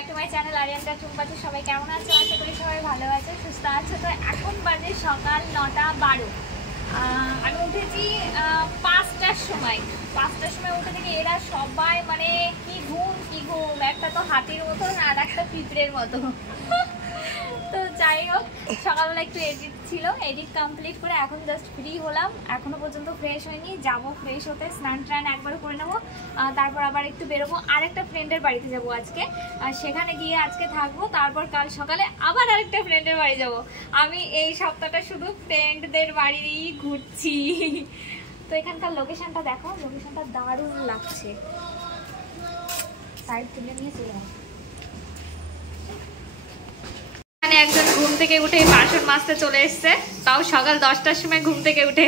Back to my channel আরিয়ানকা চুম্পাচু। সবাই কেমন আছো? আশা করি সবাই ভালো আছে, সুস্থ আছে। তো এখন বাজে সকাল 9:12। আমি উঠেছি 5টার সময়। 5টার সময় উঠে থেকে এরা সবাই মানে কি ঘুম, একটা তো হাতির মতন আর একটা পিঁপড়ের মতো। তো যাই হোক, সকালবেলা একটু এডিট ছিল, এডিট কমপ্লিট করে এখন জাস্ট ফ্রি হলাম। এখনো পর্যন্ত ফ্রেশ হয়নি, যাবো ফ্রেশ হতে, স্নান টান একবার করে নেবো। তারপর আবার একটু বেরোবো, আরেকটা ফ্রেন্ডের বাড়িতে যাবো আজকে। সেখানে গিয়ে আজকে থাকবো, তারপর কাল সকালে আবার আরেকটা ফ্রেন্ডের বাড়ি যাব। আমি এই সপ্তাহটা শুধু ফ্রেন্ডদের বাড়িই ঘুরছি। তো এখানকার লোকেশনটা দেখো, লোকেশনটা দারুণ লাগছে। সাইড তুলে নিয়ে চলে যাবো। একজন ঘুম থেকে উঠে বাসন মাজতে চলে এসছে, তাও সকাল 10টার সময় ঘুম থেকে উঠে।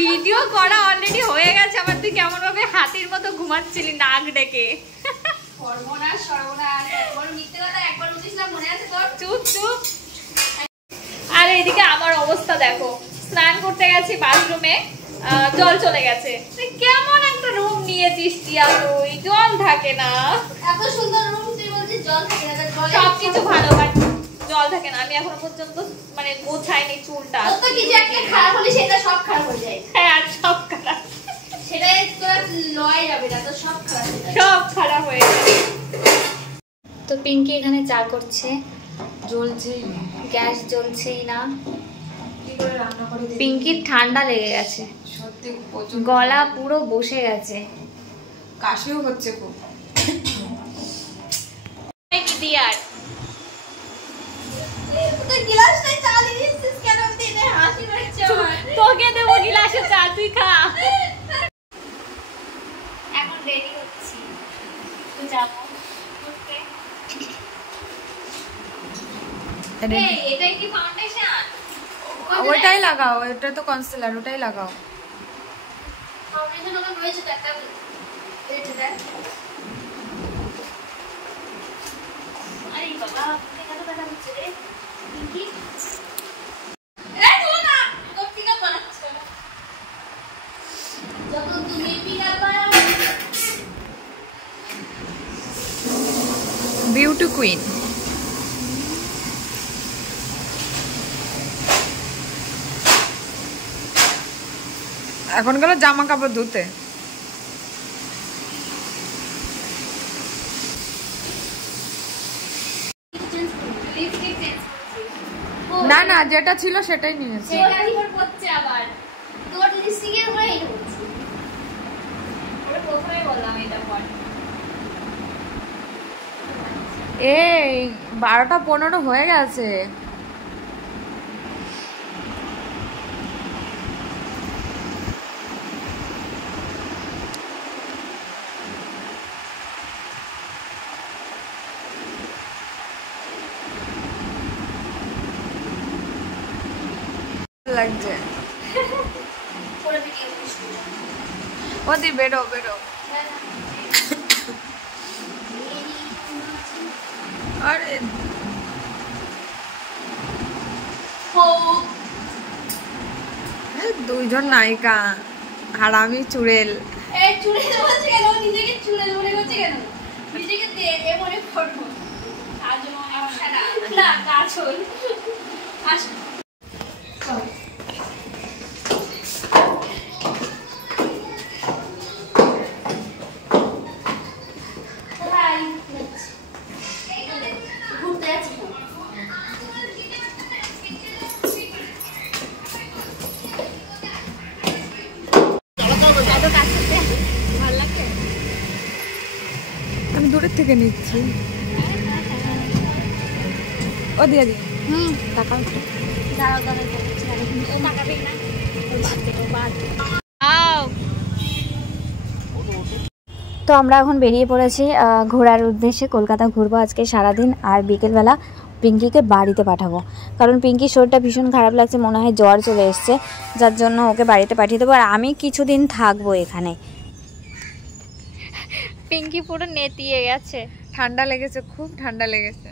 ভিডিও করা অলরেডি হয়ে গেছে আমার। তুই কেমন ভাবে হাতির মতো ঘুমাচ্ছিলি নাক ডেকে? চুপ চুপ। আর এইদিকে আমার অবস্থা দেখো, স্নান করতে গেছি বাথরুমে, জল চলে গেছে। কেমন একটা রুম নিয়েছিস টিয়া তুই, জল থাকে না। এত সুন্দর রুম তুই বলছিস জল থাকে না? সবকিছু ভালো, বাট জল থাকে না। আমি এখনো পর্যন্ত মানে গোছাইনি চুলটা। তো কিছু একটা খারাপ হলে সেটা সব খারাপ হয়ে যায়। হ্যাঁ, আর সব খারাপ, সেটাই তো লয় যাবে না, তো সব খারাপ হয়ে যাবে। তো পিঙ্কি এখানে চা করছে, জ্বলছেই না, গ্যাস জ্বলছেই না। পিঙ্কির ঠান্ডা লেগে গেছে, সত্যি গলা পুরো বসে গেছে, কাশিও হচ্ছে খুব। তোকে দেবো গিলাসে চা, তুই খা। এখন রেডি হচ্ছি, যাবো। এটাই কি ফাউন্ডেশন? ওটাই লাগাও, এটা তো কনসিলার, ওটাই লাগাও। ফাউন্ডেশন ওখানে রয়েছে তো একটা, এটা দেখ। আরে বাবা, এখানে কথা হচ্ছে রে পিঙ্কি। এই চলো না, তো পিকআপ বানাচ্ছ না। যখন তুমি পিকআপ বানাও। Beauty queen. এখন গেল জামা কাপড় ধুতে। না না, যেটা ছিল সেটাই নিয়েছি। এই 12:15 হয়ে গেছে। লাগছে ওদি, বেরো বেরো। আরে দুইজন নায়িকা আর আমি চুড়েল। নিজেকে চুড়েল মনে করছে কেন? নিজেকে মনে করবো না, কাজল। আমি দূরের থেকে নিচ্ছি। ও দিয়ে দি। টাকাও দাঁড়াও দাঁড়াও, ও টাকাবেই না, তো আমরা এখন বেরিয়ে পড়েছি ঘোরার উদ্দেশ্যে। কলকাতা ঘুরবো আজকে সারাদিন, আর বিকেলবেলা পিঙ্কিকে বাড়িতে পাঠাবো, কারণ পিঙ্কির শরীরটা ভীষণ খারাপ লাগছে, মনে হয় জ্বর চলে এসছে, যার জন্য ওকে বাড়িতে পাঠিয়ে দেবো। আর আমি কিছুদিন থাকবো এখানে। পিঙ্কি পুরো নেতিয়ে গেছে, ঠান্ডা লেগেছে, খুব ঠান্ডা লেগেছে।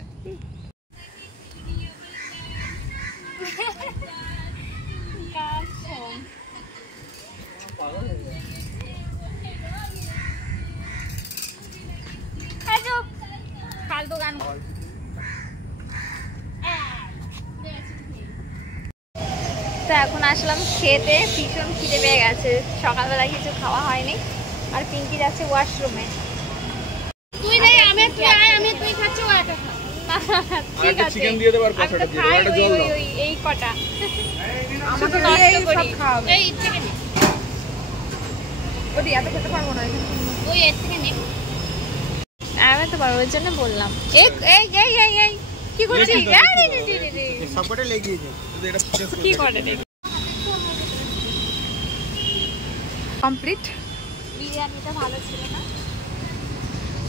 তো এখন আসলাম খেতে, ভীষণ খিদে পেয়ে গেছে, সকালবেলা কিছু খাওয়া হয়নি। আর পিঙ্কি যাচ্ছে ওয়াশরুমে। তুই নেই, আমি তুই আয়, আমি তুই খাচ্ছি ও একা খা। ঠিক আছে, চিকেন দিয়ে দেব আর কষাটা দিয়ে দেব, এটা জল দাও। এই কটা আমাকে নষ্ট করি। এই চিকেন ওই এত খেতে পারবো না, ওই এর থেকে নে। আমি তো পারবো, ওই জন্য বললাম। এই এই এই এই এই কি করছিস? সবকটা লেগে গিয়েছে, এটা কি করে রে? কমপ্লিট। বিরিয়ানিটা ভালো ছিল না,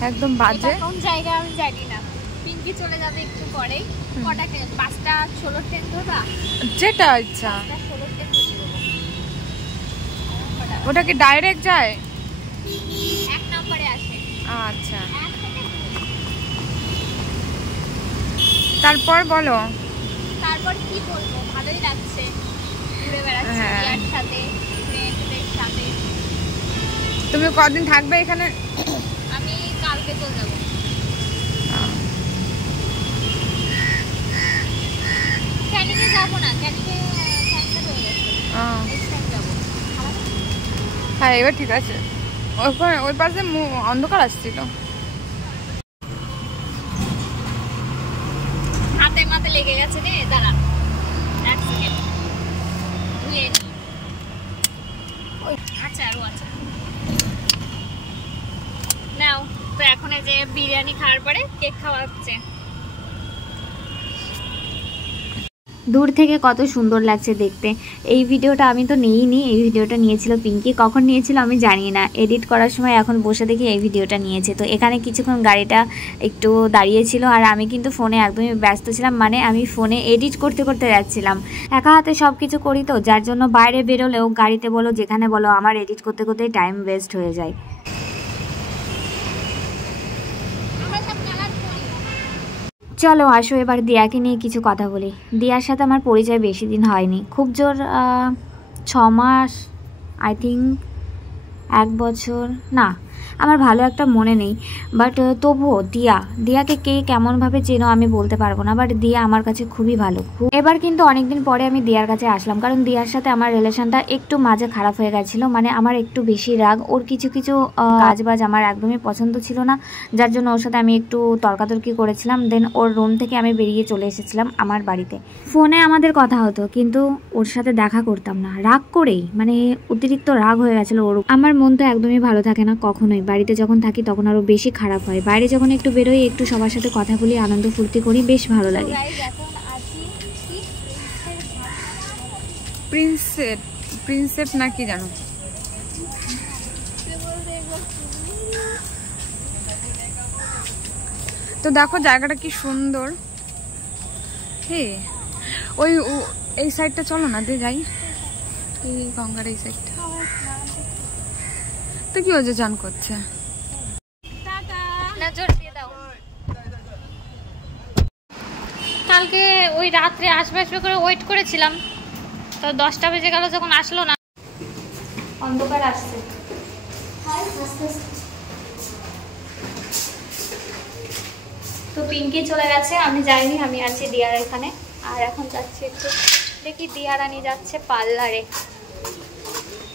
একদম বাজে। কোন জায়গা আমি জানি না। পিঙ্কি চলে যাবে একটু পরেই। কটা ট্রেন? 5টা 16 ট্রেন ধরবা? যেটা ইচ্ছা। 16 ট্রেন ধরে দেবো। ওটা কি ডাইরেক্ট যায়? 1 নম্বরে আসে। আচ্ছা, 1 থেকে 2। তারপর বলো। তারপর কি বলবো, ভালোই লাগছে, ঘুরে বেড়াচ্ছি বিয়ার সাথে, ফ্রেন্ডদের সাথে। তুমি কদিন থাকবে এখানে? আমি কালকে চলে যাবো। ক্যানিংয়ে যাবো না, ক্যানিংয়ে ক্যান্সেল হয়ে গেছে, নেক্সট টাইম যাবো। হ্যাঁ, এবার ঠিক আছে। ওই পাশে অন্ধকার আসছিল। হাতে মাতে লেগে গেছে রে, দাঁড়া 1 সেকেন্ড ধুয়ে নি। আচ্ছা, আরো আছে নাও। তো এখন এই যে বিরিয়ানি খাওয়ার পরে কেক খাওয়া হচ্ছে। দূর থেকে কত সুন্দর লাগছে দেখতে। এই ভিডিওটা আমি তো নিইনি, এই ভিডিওটা নিয়েছিল পিঙ্কি। কখন নিয়েছিল আমি জানি না, এডিট করার সময় এখন বসে দেখি এই ভিডিওটা নিয়েছে। তো এখানে কিছুক্ষণ গাড়িটা একটু দাঁড়িয়েছিল, আর আমি কিন্তু ফোনে একদমই ব্যস্ত ছিলাম, মানে আমি ফোনে এডিট করতে করতে যাচ্ছিলাম। একা হাতে সব কিছু করি তো, যার জন্য বাইরে বেরোলেও গাড়িতে বলো যেখানে বলো আমার এডিট করতে করতেই টাইম ওয়েস্ট হয়ে যায়। চলো আসো এবার দিয়াকে নিয়ে কিছু কথা বলি। দিয়ার সাথে আমার পরিচয় বেশি দিন হয়নি, খুব জোর 6 মাস, আই থিঙ্ক 1 বছর না, আমার ভালো একটা মনে নেই। বাট তবুও দিয়াকে কে কেমনভাবে চেনো আমি বলতে পারবো না, বাট দিয়া আমার কাছে খুবই ভালো। এবার কিন্তু অনেকদিন পরে আমি দিয়ার কাছে আসলাম, কারণ দিয়ার সাথে আমার রিলেশনটা একটু মাঝে খারাপ হয়ে গেছিলো। মানে আমার একটু বেশি রাগ, ওর কিছু কিছু কাজবাজ আমার একদমই পছন্দ ছিল না, যার জন্য ওর সাথে আমি একটু তর্কাতর্কি করেছিলাম। দেন ওর রুম থেকে আমি বেরিয়ে চলে এসেছিলাম আমার বাড়িতে। ফোনে আমাদের কথা হতো, কিন্তু ওর সাথে দেখা করতাম না, রাগ করেই, মানে অতিরিক্ত রাগ হয়ে গেছিলো ওর। আমার মন তো একদমই ভালো থাকে না কখনোই, বাড়িতে যখন থাকি তখন আরো বেশি খারাপ হয়। বাইরে যখন একটু বেরোই, একটু সবার সাথে কথা বলি, আনন্দ ফুর্তি করি, বেশ ভালো লাগে। প্রিন্সেপ না কি জানো, তো দেখো জায়গাটা কি সুন্দর। হ্যাঁ, ওই এই সাইডটা চলো না, দিয়ে যাই, এই গঙ্গার এই সাইডটা। তো কি হয়েছে, চান করছে। কালকে ওই রাত্রে আসবে করে ওয়েট করেছিলাম, তো 10টা বেজে গেল যখন আসলো না, অন্ধকার আসছে। তো পিঙ্কি চলে গেছে, আমি যাইনি, আমি আছি দিয়ার এখানে। আর এখন যাচ্ছি একটু দেখি, দিয়া রানী যাচ্ছে পার্লারে,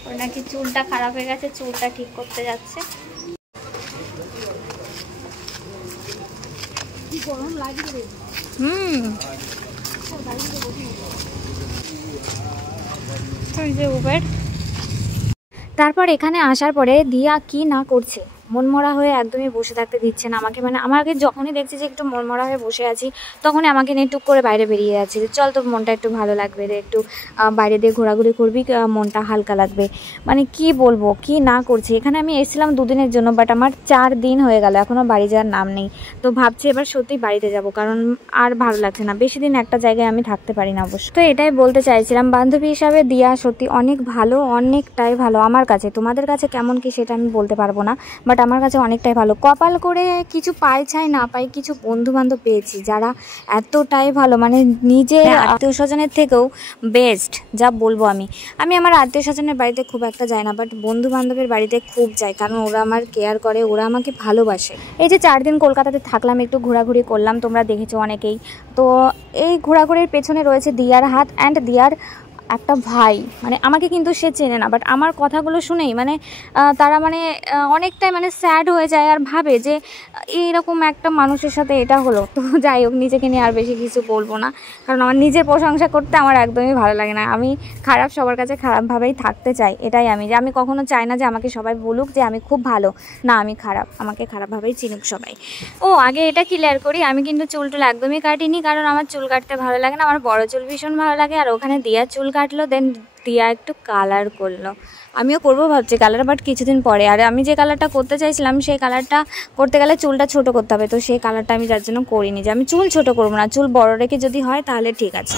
ওর নাকি চুলটা খারাপ হয়ে গেছে, চুলটা ঠিক করতে যাচ্ছে। গরম লাগছে। তারপর এখানে আসার পরে দিয়া কি না করছে, মনমরা হয়ে একদমই বসে থাকতে দিচ্ছে না আমাকে। মানে আমাকে যখনই দেখছি যে একটু মনমরা হয়ে বসে আছি, তখনই আমাকে নিয়ে টুক করে বাইরে বেরিয়ে যাচ্ছে, চল তো মনটা একটু ভালো লাগবে রে, একটু বাইরে দিয়ে ঘোরাঘুরি করবি, মনটা হালকা লাগবে। মানে কি বলবো, কি না করছে। এখানে আমি এসেছিলাম 2 দিনের জন্য, বাট আমার 4 দিন হয়ে গেল, এখনও বাড়ি যাওয়ার নাম নেই। তো ভাবছি এবার সত্যি বাড়িতে যাব, কারণ আর ভালো লাগছে না, বেশি দিন একটা জায়গায় আমি থাকতে পারি না অবশ্য। তো এটাই বলতে চাইছিলাম, বান্ধবী হিসাবে দিয়া সত্যি অনেক ভালো, অনেকটাই ভালো আমার কাছে। তোমাদের কাছে কেমন কি সেটা আমি বলতে পারবো না, বাট আমার কাছে অনেকটাই ভালো। কপাল করে কিছু পাই চাই না পাই, কিছু বন্ধু বান্ধব পেয়েছি যারা এতটাই ভালো, মানে নিজের আত্মীয় স্বজনের থেকেও বেস্ট, যা বলবো। আমি আমার আত্মীয় স্বজনের বাড়িতে খুব একটা যাই না, বাট বন্ধু বান্ধবের বাড়িতে খুব যাই, কারণ ওরা আমার কেয়ার করে, ওরা আমাকে ভালোবাসে। এই যে 4 দিন কলকাতাতে থাকলাম, একটু ঘোরাঘুরি করলাম, তোমরা দেখেছো অনেকেই। তো এই ঘোরাঘুরির পেছনে রয়েছে দিয়ার হাত অ্যান্ড দিয়ার একটা ভাই, মানে আমাকে কিন্তু সে চেনে না, বাট আমার কথাগুলো শুনেই মানে তারা মানে অনেকটাই মানে স্যাড হয়ে যায় আর ভাবে যে এইরকম একটা মানুষের সাথে এটা হলো। তো যাই হোক, নিজেকে নিয়ে আর বেশি কিছু বলবো না, কারণ আমার নিজের প্রশংসা করতে আমার একদমই ভালো লাগে না। আমি খারাপ, সবার কাছে খারাপভাবেই থাকতে চাই, এটাই আমি কখনো চাই না যে আমাকে সবাই বলুক যে আমি খুব ভালো, না আমি খারাপ, আমাকে খারাপভাবেই চিনুক সবাই। ও আগে এটা ক্লিয়ার করি, আমি কিন্তু চুল টুল একদমই কাটিনি, কারণ আমার চুল কাটতে ভালো লাগে না, আমার বড় চুল ভীষণ ভালো লাগে। আর ওখানে দিয়া চুল কাটলো, দেন দিয়া একটু কালার করলো, আমিও করবো ভাবছি কালার, বাট কিছুদিন পরে। আর আমি যে কালারটা করতে চাইছিলাম সেই কালারটা করতে গেলে চুলটা ছোট করতে হবে, তো সেই কালারটা আমি যার জন্য করিনি, যে আমি চুল ছোট করবো না, চুল বড় রেখে যদি হয় তাহলে ঠিক আছে।